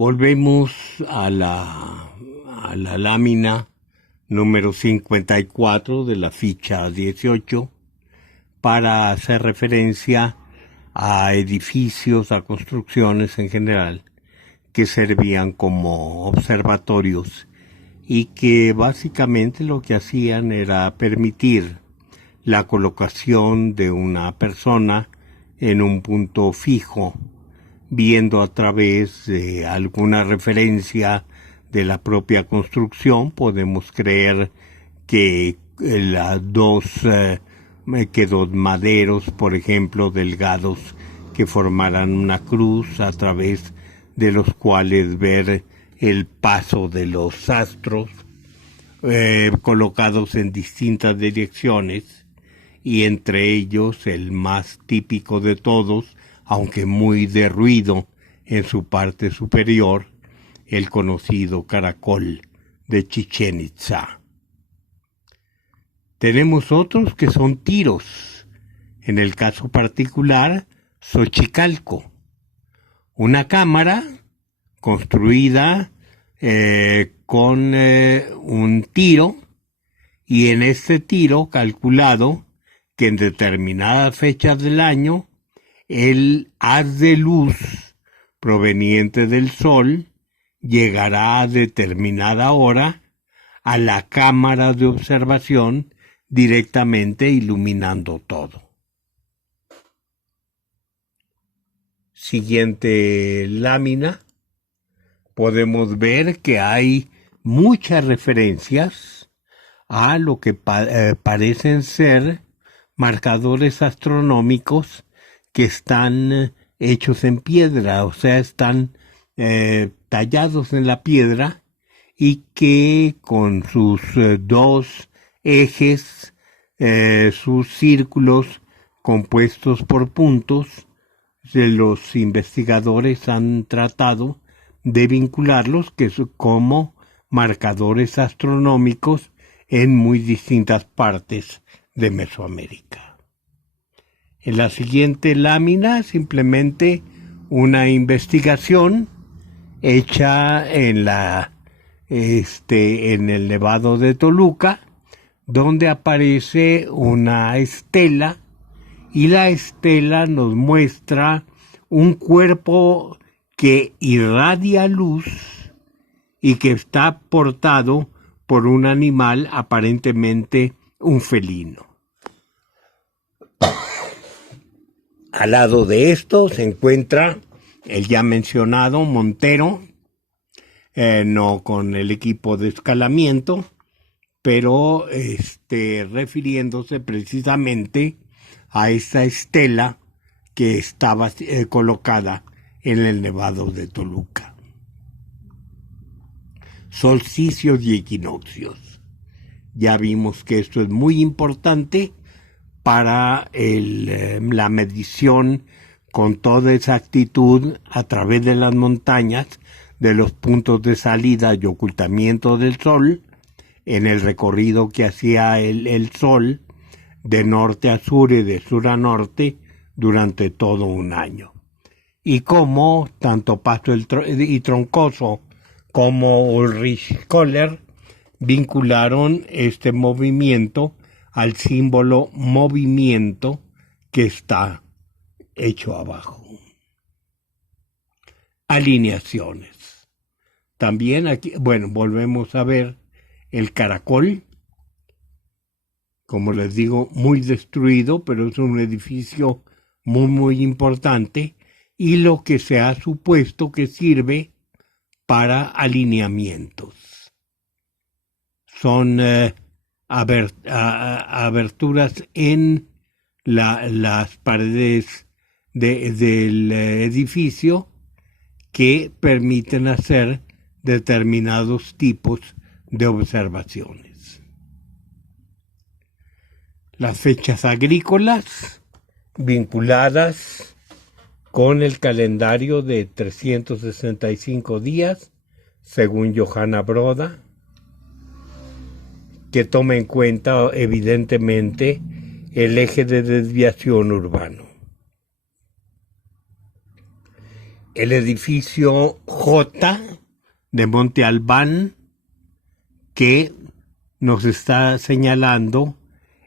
Volvemos a la lámina número 54 de la ficha 18 para hacer referencia a edificios, a construcciones en general, que servían como observatorios y que básicamente lo que hacían era permitir la colocación de una persona en un punto fijo, viendo a través de alguna referencia de la propia construcción. Podemos creer que dos maderos, por ejemplo, delgados, que formaran una cruz a través de los cuales ver el paso de los astros, colocados en distintas direcciones, y entre ellos el más típico de todos, aunque muy derruido en su parte superior, el conocido caracol de Chichén Itzá. Tenemos otros que son tiros, en el caso particular, Xochicalco, una cámara construida con un tiro, y en este tiro calculado que en determinadas fechas del año el haz de luz proveniente del sol llegará a determinada hora a la cámara de observación, directamente iluminando todo. Siguiente lámina. Podemos ver que hay muchas referencias a lo que parecen ser marcadores astronómicos que están hechos en piedra, o sea, están tallados en la piedra, y que con sus dos ejes, sus círculos compuestos por puntos, los investigadores han tratado de vincularlos como marcadores astronómicos en muy distintas partes de Mesoamérica. En la siguiente lámina, simplemente una investigación hecha en el Nevado de Toluca, donde aparece una estela, y la estela nos muestra un cuerpo que irradia luz y que está portado por un animal, aparentemente un felino. Al lado de esto se encuentra el ya mencionado Montero, no con el equipo de escalamiento, pero refiriéndose precisamente a esta estela que estaba colocada en el Nevado de Toluca. Solsticios y equinoccios. Ya vimos que esto es muy importante para la medición con toda exactitud a través de las montañas de los puntos de salida y ocultamiento del sol en el recorrido que hacía el sol de norte a sur y de sur a norte durante todo un año. Y cómo tanto Paso y Troncoso como Ulrich Kohler vincularon este movimiento al símbolo movimiento que está hecho abajo. Alineaciones. También aquí, volvemos a ver el caracol, como les digo, muy destruido, pero es un edificio muy, muy importante, y lo que se ha supuesto que sirve para alineamientos. Son aberturas en las paredes del edificio que permiten hacer determinados tipos de observaciones. Las fechas agrícolas vinculadas con el calendario de 365 días, según Johanna Broda, que toma en cuenta evidentemente el eje de desviación urbano. el edificio J de Monte Albán, que nos está señalando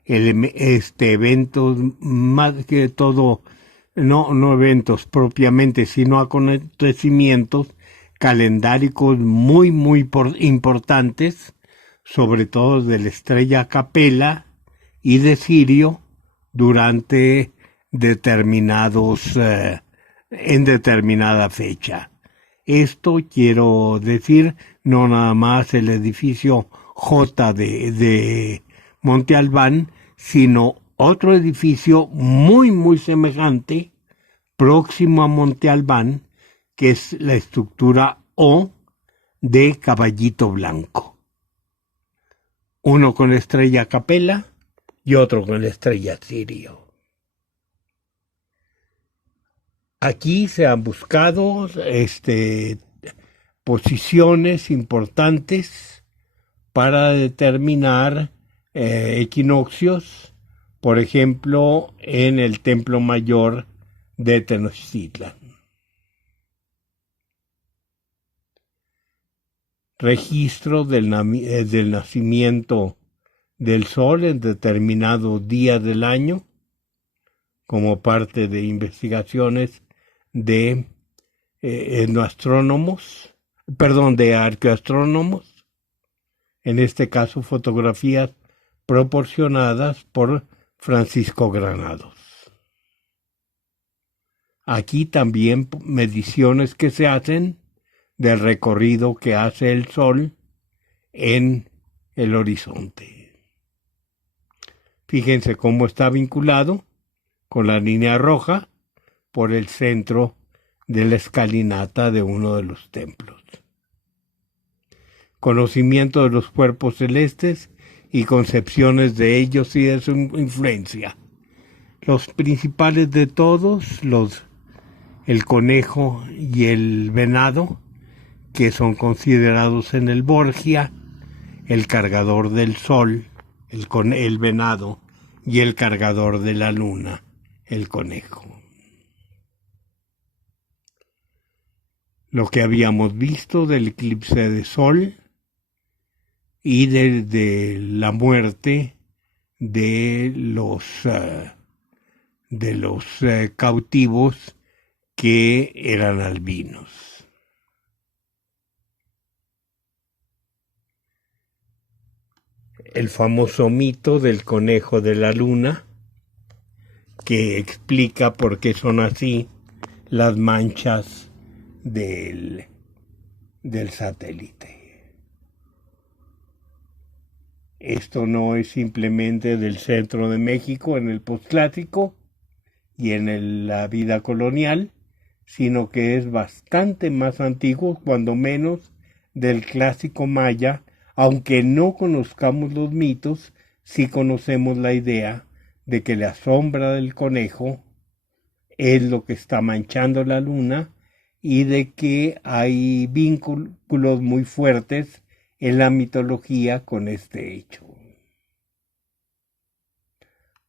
eventos, más que todo, no eventos propiamente, sino acontecimientos calendáricos muy importantes, sobre todo de la estrella Capella y de Sirio, durante determinados, en determinada fecha. Esto quiero decir, no nada más el edificio J de Monte Albán, sino otro edificio muy semejante, próximo a Monte Albán, que es la estructura O de Caballito Blanco. Uno con estrella Capella y otro con estrella Sirio. Aquí se han buscado posiciones importantes para determinar equinoccios, por ejemplo, en el Templo Mayor de Tenochtitlan. Registro del nacimiento del Sol en determinado día del año, como parte de investigaciones de de arqueoastrónomos, en este caso fotografías proporcionadas por Francisco Granados. Aquí también mediciones que se hacen del recorrido que hace el Sol en el horizonte. Fíjense cómo está vinculado con la línea roja por el centro de la escalinata de uno de los templos. Conocimiento de los cuerpos celestes y concepciones de ellos y de su influencia. Los principales de todos, el conejo y el venado, que son considerados en el Borgia el cargador del sol, el venado, y el cargador de la luna, el conejo. Lo que habíamos visto del eclipse de sol y de la muerte de los cautivos que eran albinos. El famoso mito del conejo de la luna, que explica por qué son así las manchas del satélite. Esto no es simplemente del centro de México en el posclásico y en la vida colonial, sino que es bastante más antiguo, cuando menos del clásico maya. Aunque no conozcamos los mitos, sí conocemos la idea de que la sombra del conejo es lo que está manchando la luna y de que hay vínculos muy fuertes en la mitología con este hecho.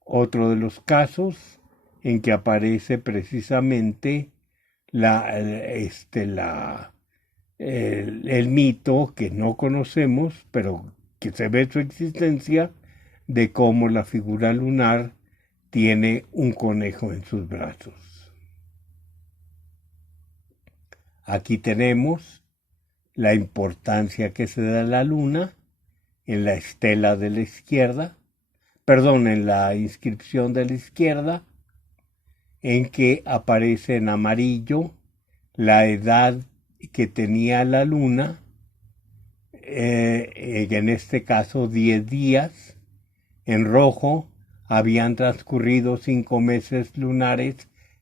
Otro de los casos en que aparece precisamente el mito que no conocemos, pero que se ve su existencia, de cómo la figura lunar tiene un conejo en sus brazos. Aquí tenemos la importancia que se da a la luna en la estela de la izquierda, en la inscripción de la izquierda, en que aparece en amarillo la edad que tenía la luna, en este caso 10 días, en rojo habían transcurrido 5 meses lunares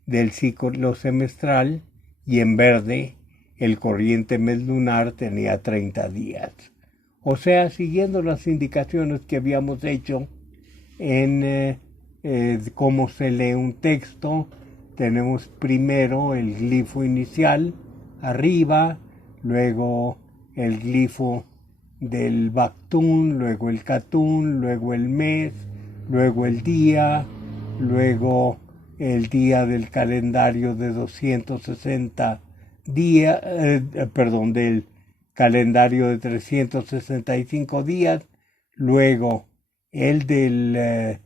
del ciclo semestral y en verde el corriente mes lunar tenía 30 días. O sea, siguiendo las indicaciones que habíamos hecho en cómo se lee un texto, tenemos primero el glifo inicial arriba, luego el glifo del Bactún, luego el Catún, luego el mes, luego el día, luego el día del calendario de 260 del calendario de 365 días, luego el del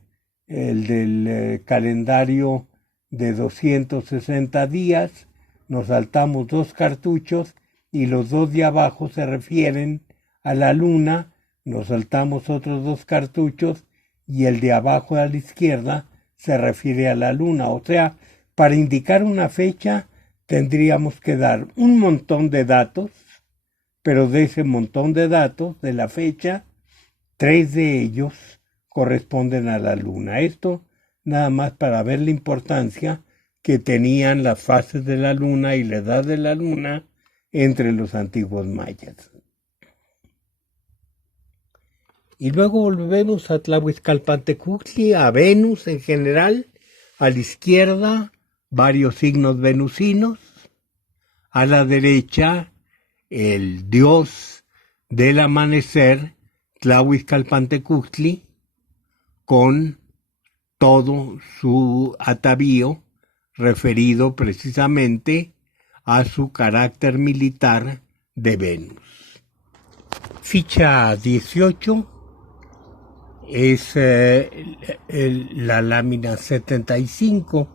calendario de 260 días, nos saltamos 2 cartuchos y los 2 de abajo se refieren a la luna, nos saltamos otros 2 cartuchos y el de abajo a la izquierda se refiere a la luna. O sea, para indicar una fecha tendríamos que dar un montón de datos, pero de ese montón de datos, de la fecha, 3 de ellos corresponden a la luna. Esto nada más para ver la importancia que tenían las fases de la luna y la edad de la luna entre los antiguos mayas. Y luego volvemos a Tlahuizcalpantecutli, a Venus en general, a la izquierda varios signos venusinos, a la derecha el dios del amanecer, Tlahuizcalpantecutli, con todo su atavío referido precisamente a su carácter militar de Venus. Ficha 18 es la lámina 75.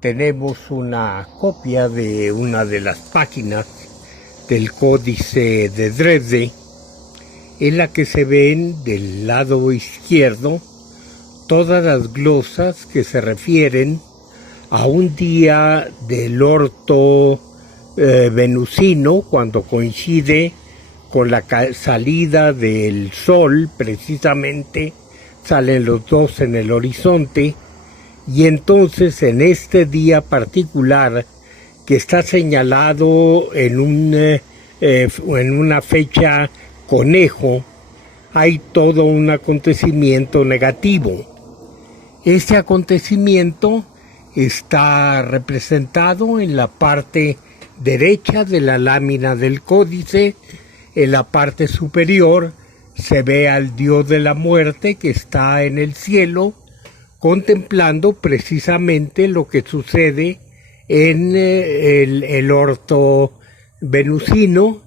Tenemos una copia de una de las páginas del Códice de Dresde, en la que se ven del lado izquierdo todas las glosas que se refieren a un día del orto venusino, cuando coincide con la salida del sol, precisamente salen los dos en el horizonte, y entonces en este día particular que está señalado en una fecha conejo, hay todo un acontecimiento negativo. Este acontecimiento está representado en la parte derecha de la lámina del códice. En la parte superior se ve al dios de la muerte que está en el cielo, contemplando precisamente lo que sucede en el orto venusino.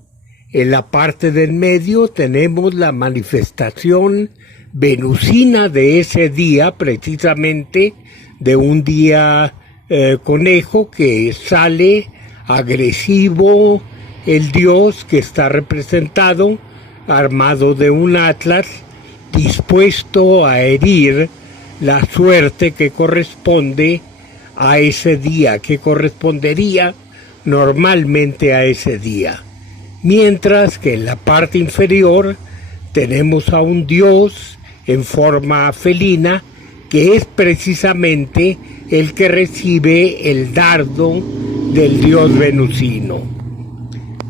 En la parte del medio tenemos la manifestación venusina de ese día, precisamente de un día conejo que sale agresivo, el dios que está representado armado de un atlas, dispuesto a herir la suerte que corresponde a ese día, que correspondería normalmente a ese día. Mientras que en la parte inferior tenemos a un dios en forma felina, que es precisamente el que recibe el dardo del dios venusino.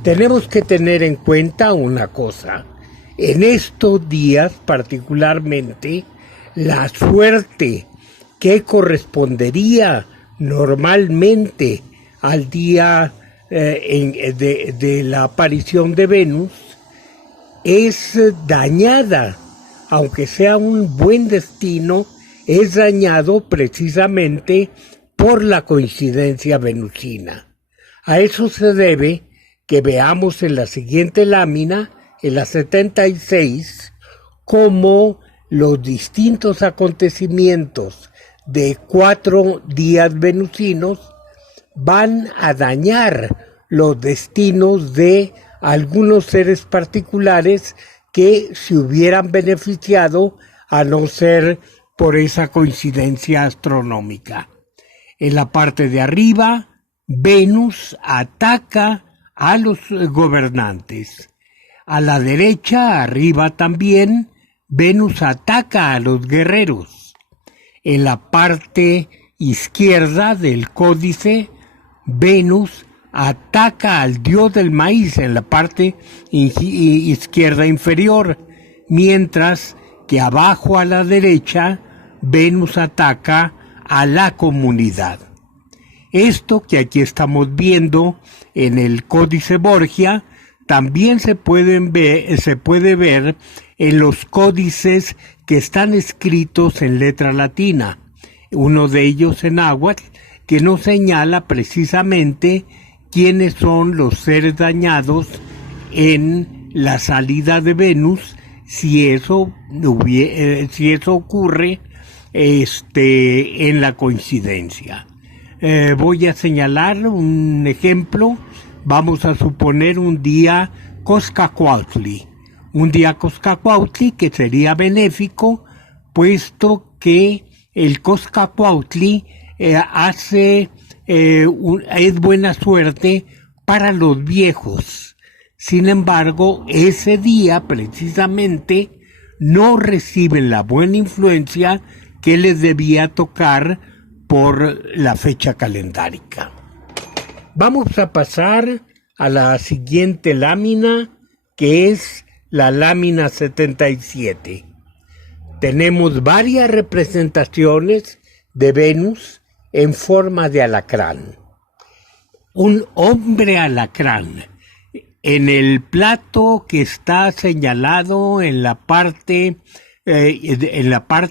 Tenemos que tener en cuenta una cosa: en estos días particularmente, la suerte que correspondería normalmente al día de la aparición de Venus es dañada, aunque sea un buen destino, es dañado precisamente por la coincidencia venusina. A eso se debe que veamos en la siguiente lámina, en la 76, cómo los distintos acontecimientos de 4 días venusinos van a dañar los destinos de algunos seres particulares que se hubieran beneficiado a no ser por esa coincidencia astronómica. En la parte de arriba, Venus ataca a los gobernantes. A la derecha, arriba también, Venus ataca a los guerreros. En la parte izquierda del códice, Venus ataca al dios del maíz en la parte izquierda inferior, mientras que abajo a la derecha, Venus ataca a la comunidad. Esto que aquí estamos viendo en el Códice Borgia también se puede ver en los códices que están escritos en letra latina. Uno de ellos en náhuatl, que nos señala precisamente quiénes son los seres dañados en la salida de Venus, si eso ocurre en la coincidencia. Voy a señalar un ejemplo. Vamos a suponer un día Coscacuautli. Un día Coscacuautli que sería benéfico, puesto que el Coscacuautli es buena suerte para los viejos. Sin embargo, ese día precisamente no reciben la buena influencia que les debía tocar por la fecha calendárica. Vamos a pasar a la siguiente lámina, que es la lámina 77. Tenemos varias representaciones de Venus en forma de alacrán. Un hombre alacrán. En el plato que está señalado en la parte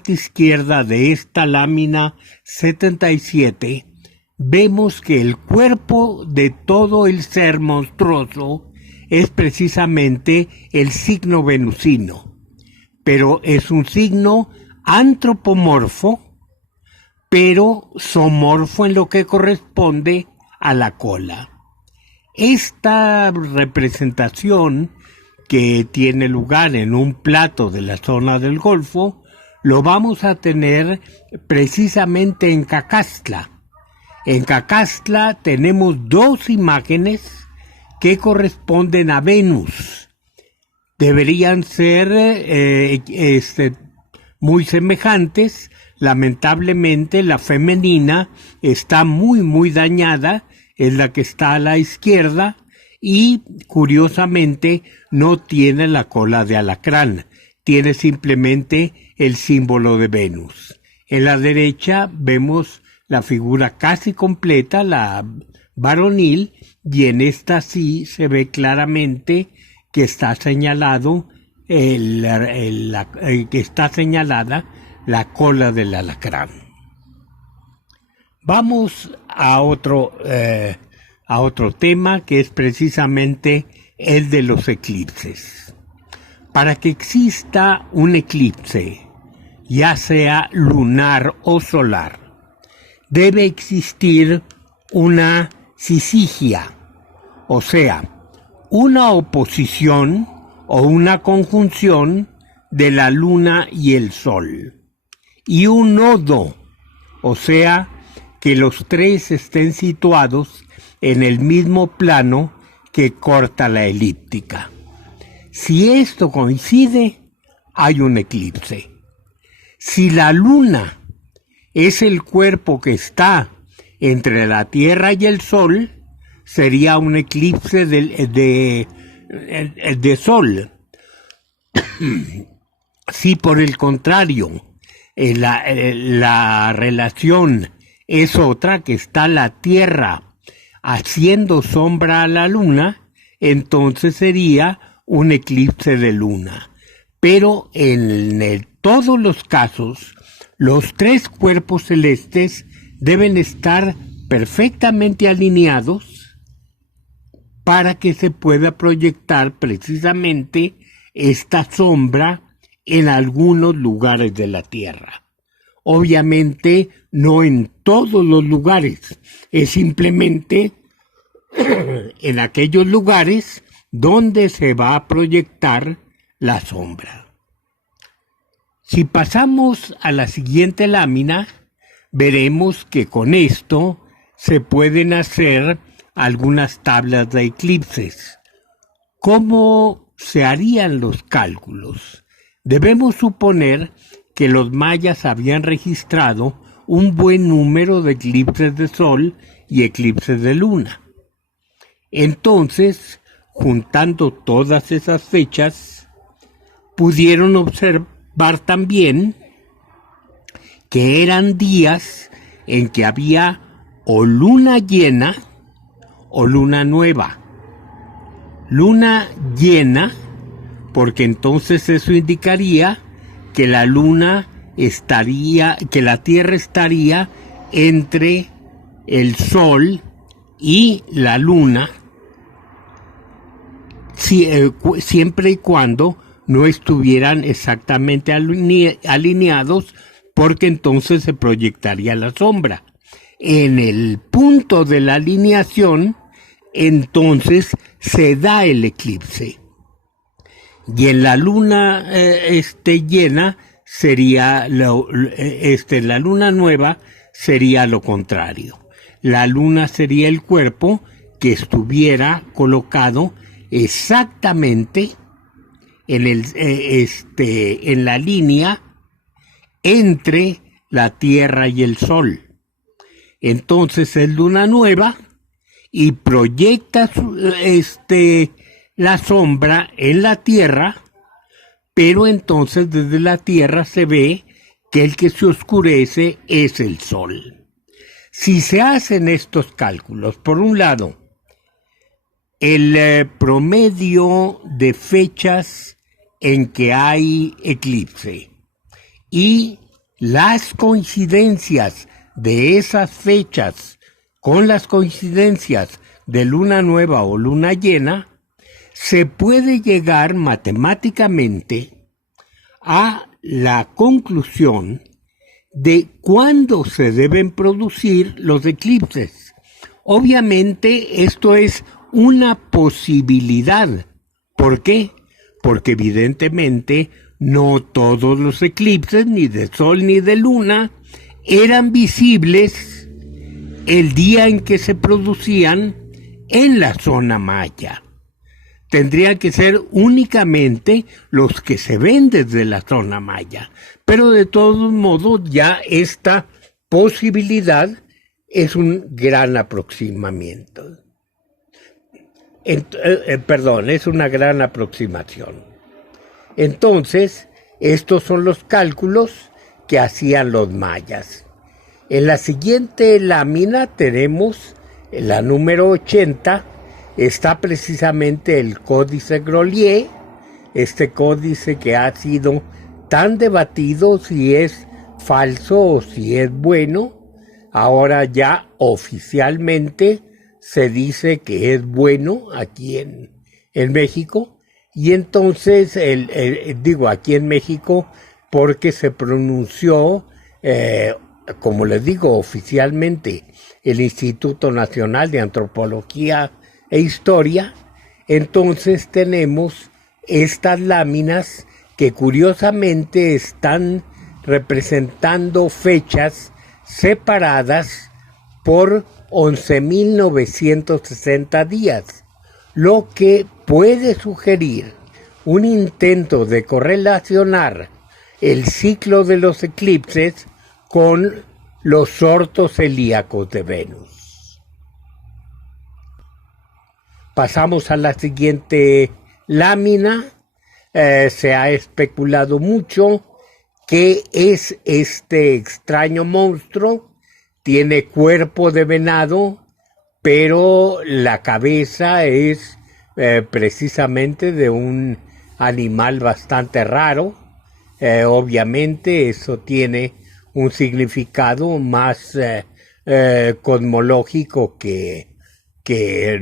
izquierda de esta lámina 77, vemos que el cuerpo de todo el ser monstruoso es precisamente el signo venusino, pero es un signo antropomorfo, pero zoomorfo en lo que corresponde a la cola. Esta representación, que tiene lugar en un plato de la zona del Golfo, lo vamos a tener precisamente en Cacastla. En Cacastla tenemos dos imágenes que corresponden a Venus. Deberían ser muy semejantes. Lamentablemente la femenina está muy dañada, es la que está a la izquierda, y curiosamente no tiene la cola de alacrán, tiene simplemente el símbolo de Venus. En la derecha vemos la figura casi completa, la varonil, y en esta sí se ve claramente que está señalado que está señalada la cola del alacrán. Vamos a otro tema, que es precisamente el de los eclipses. Para que exista un eclipse, ya sea lunar o solar, debe existir una sisigia, o sea, una oposición o una conjunción de la luna y el sol, y un nodo, o sea, que los tres estén situados en el mismo plano que corta la elíptica. Si esto coincide, hay un eclipse. Si la luna es el cuerpo que está entre la Tierra y el Sol, sería un eclipse de Sol. Si por el contrario la relación es otra, que está la Tierra haciendo sombra a la luna, entonces sería un eclipse de luna. Pero en todos los casos, los tres cuerpos celestes deben estar perfectamente alineados para que se pueda proyectar precisamente esta sombra en algunos lugares de la Tierra. Obviamente no en todos los lugares, es simplemente en aquellos lugares donde se va a proyectar la sombra. Si pasamos a la siguiente lámina, veremos que con esto se pueden hacer algunas tablas de eclipses. ¿Cómo se harían los cálculos? Debemos suponer que los mayas habían registrado un buen número de eclipses de sol y eclipses de luna. Entonces, juntando todas esas fechas, pudieron observar también que eran días en que había o luna llena o luna nueva. Luna llena, porque entonces eso indicaría que la luna estaría, que la Tierra estaría entre el Sol y la luna, siempre y cuando no estuvieran exactamente alineados, porque entonces se proyectaría la sombra. En el punto de la alineación, entonces se da el eclipse. Y en la luna llena sería la luna nueva sería lo contrario. La luna sería el cuerpo que estuviera colocado exactamente en la línea entre la Tierra y el Sol. Entonces es luna nueva y proyecta la sombra en la Tierra, pero entonces desde la Tierra se ve que el que se oscurece es el Sol. Si se hacen estos cálculos, por un lado, el promedio de fechas en que hay eclipse y las coincidencias de esas fechas con las coincidencias de luna nueva o luna llena, se puede llegar matemáticamente a la conclusión de cuándo se deben producir los eclipses. Obviamente esto es una posibilidad. ¿Por qué? Porque evidentemente no todos los eclipses, ni de sol ni de luna, eran visibles el día en que se producían en la zona maya. Tendrían que ser únicamente los que se ven desde la zona maya. Pero de todos modos ya esta posibilidad es un gran aproximamiento. Es una gran aproximación. Entonces, estos son los cálculos que hacían los mayas. En la siguiente lámina tenemos la número 80, está precisamente el Códice Grolier, este códice que ha sido tan debatido si es falso o si es bueno. Ahora ya oficialmente se dice que es bueno aquí en México, y entonces, digo aquí en México porque se pronunció, como les digo, oficialmente el Instituto Nacional de Antropología e Historia. Entonces tenemos estas láminas que curiosamente están representando fechas separadas por 11.960 días, lo que puede sugerir un intento de correlacionar el ciclo de los eclipses con los ortos celíacos de Venus. Pasamos a la siguiente lámina. Se ha especulado mucho qué es este extraño monstruo. Tiene cuerpo de venado, pero la cabeza es precisamente de un animal bastante raro. Obviamente eso tiene un significado más cosmológico que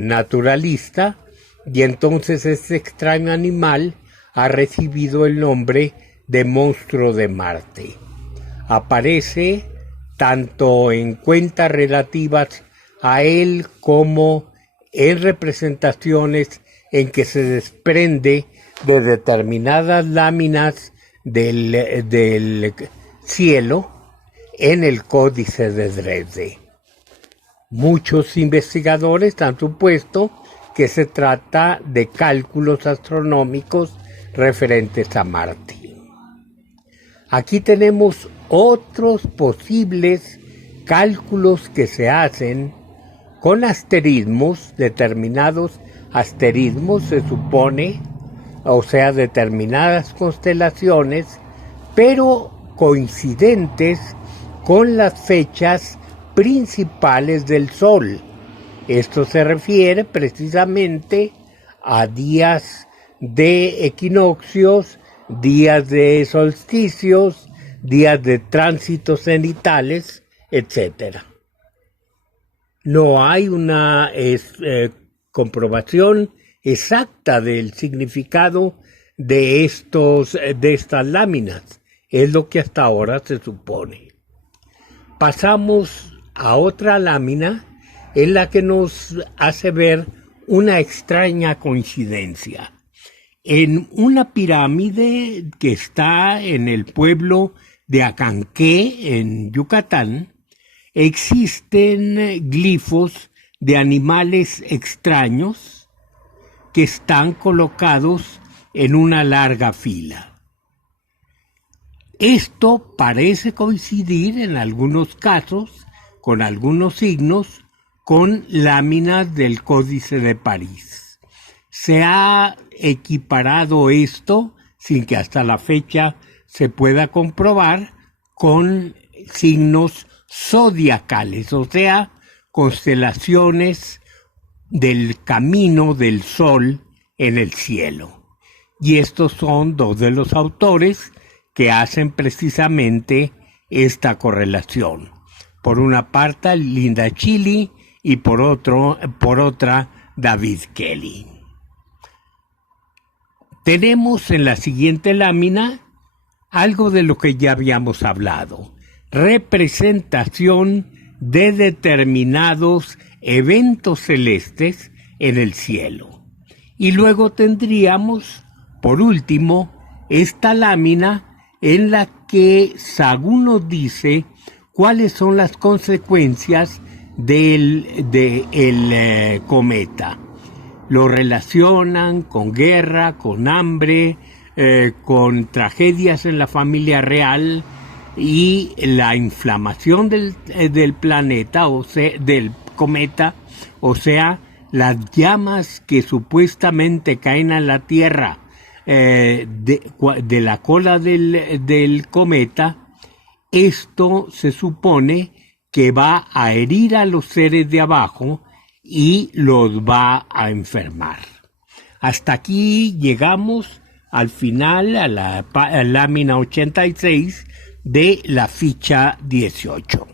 naturalista, y entonces este extraño animal ha recibido el nombre de monstruo de Marte. Aparece tanto en cuentas relativas a él como en representaciones en que se desprende de determinadas láminas del cielo en el Códice de Dresde. Muchos investigadores han supuesto que se trata de cálculos astronómicos referentes a Marte. Aquí tenemos otros posibles cálculos que se hacen con asterismos, determinados asterismos se supone, o sea, determinadas constelaciones, pero coincidentes con las fechas principales del Sol. Esto se refiere precisamente a días de equinoccios, días de solsticios, días de tránsitos cenitales, etc. no hay una comprobación exacta del significado de estas láminas. Es lo que hasta ahora se supone. Pasamos a otra lámina en la que nos hace ver una extraña coincidencia. En una pirámide que está en el pueblo de Acanqué, en Yucatán, existen glifos de animales extraños que están colocados en una larga fila. Esto parece coincidir en algunos casos, con algunos signos, con láminas del Códice de París. Se ha equiparado esto, sin que hasta la fecha se pueda comprobar, con signos zodiacales, o sea, constelaciones del camino del sol en el cielo. Y estos son dos de los autores que hacen precisamente esta correlación. Por una parte, Linda Chili y por otra, David Kelly. Tenemos en la siguiente lámina algo de lo que ya habíamos hablado: representación de determinados eventos celestes en el cielo. Y luego tendríamos, por último, esta lámina en la que Sagún nos dice cuáles son las consecuencias del cometa. Lo relacionan con guerra, con hambre, con tragedias en la familia real y la inflamación del planeta, o sea, del cometa, o sea, las llamas que supuestamente caen a la Tierra de la cola del cometa. Esto se supone que va a herir a los seres de abajo y los va a enfermar. Hasta aquí llegamos al final, a la lámina 86 de la ficha 18.